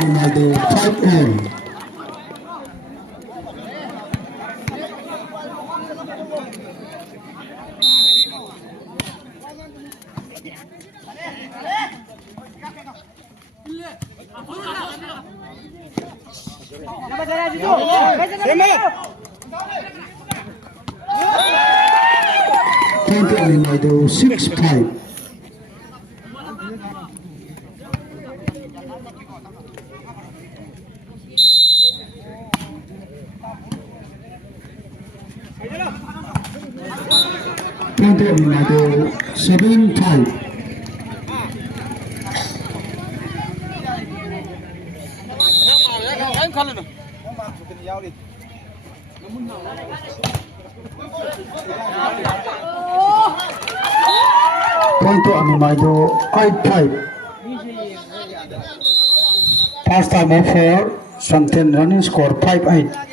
Ronaldo tight end. Ronaldo 6-5. Ronaldo 7-5. Point to Amimayo 8-5. First time of 4, Santen running score 5-8.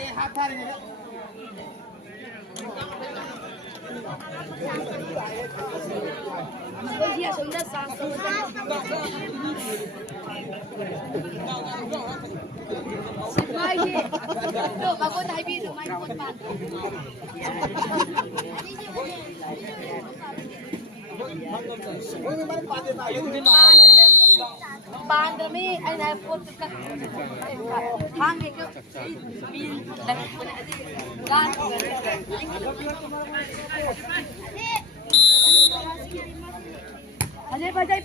Pandemi, anh này put các hàng cái pin đặt gan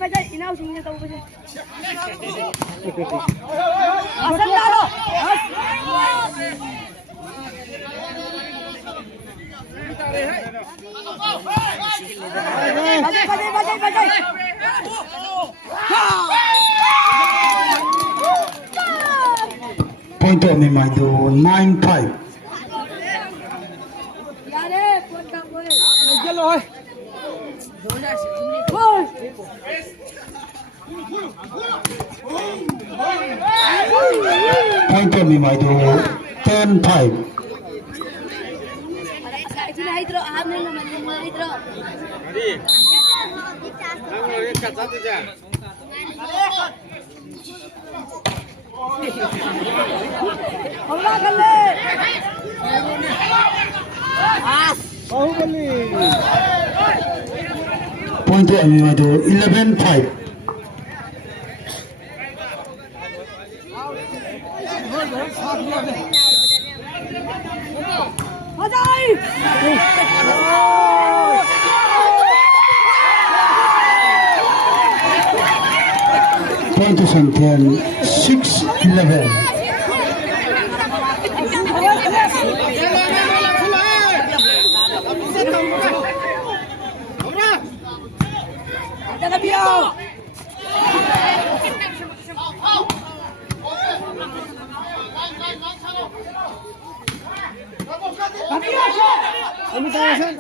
Bajai, inau sini tahu bajai. Asal daro. Bajai. Point to Amimayo 9-5. Yare, put ka boy. Yellow. Point to Amimayo 10-5. Hidro, hamne naman hidro. Hola, Kalle. Point to Amimayo 11-5. Bajai. Point to Santen 6-11. Jangan biar. Kami tawasan.